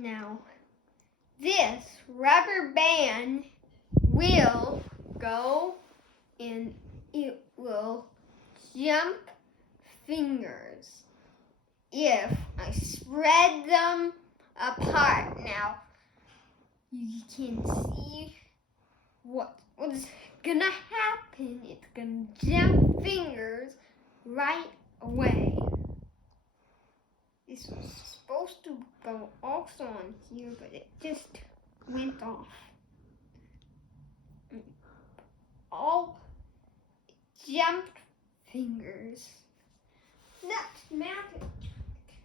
Now, this rubber band will go and it will jump fingers if I spread them apart. Now, you can see what's gonna happen. It's gonna jump fingers right away. This was supposed to go also on here, but it just went off. All jumped fingers. Next magic trick.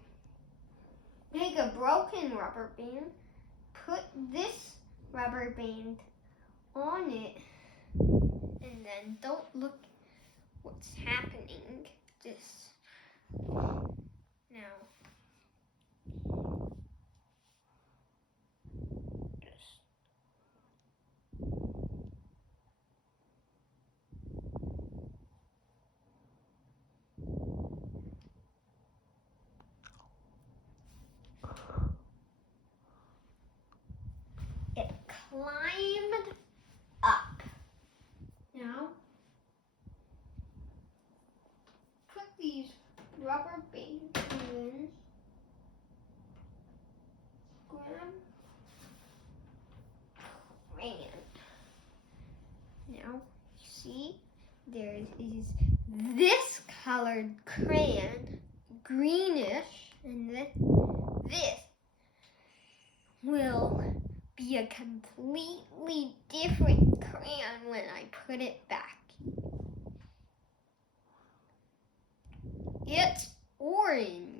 Make a broken rubber band. Put this rubber band on it, and then don't look what's happening. Just now. It climbed up. Now, put these rubber bands in. Grab crayon. Now, see, there is this colored crayon, greenish, and this will be a completely different crayon when I put it back. It's orange.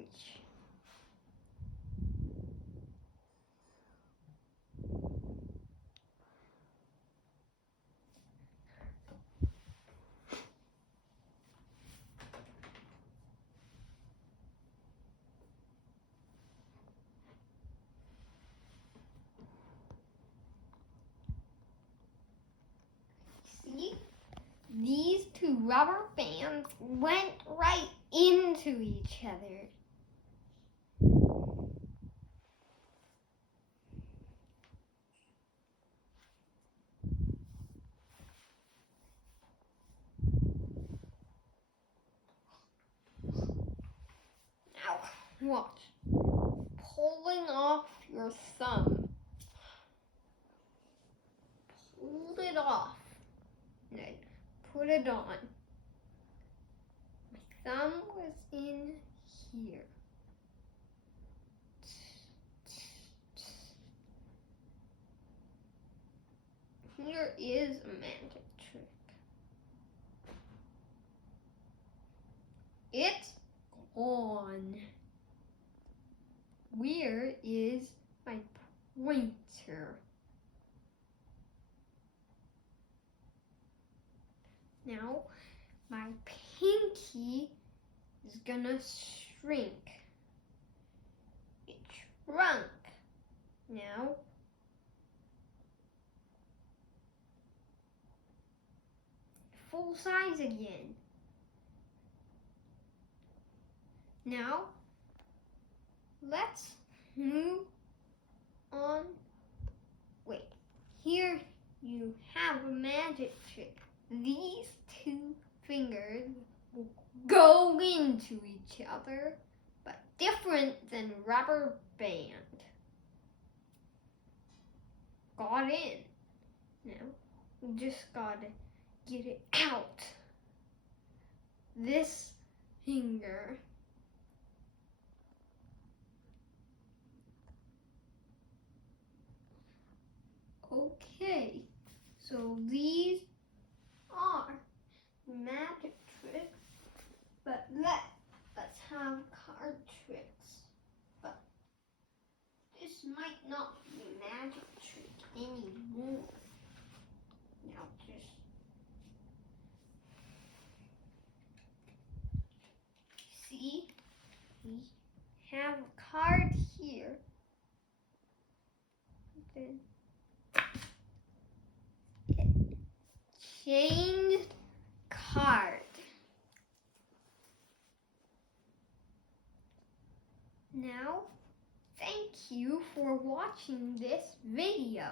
See? These two rubber bands went right into each other. Now, watch. Pulling off your thumb. Pull it off. Then put it on. My thumb was in here. Here is a magic trick. It's on. Where is my pointer? Now, my pinky is gonna shrink. It shrunk. Now, full size again. Now, let's move on. Wait, here you have a magic trick. These two fingers will go into each other, but different than rubber band. Got in. Now, we just gotta get it out. This finger. Okay, so these are magic tricks, but let's have card tricks. But this might not be magic trick anymore. Now just see, we have a card here. Then changed card. Now, Thank you for watching this video.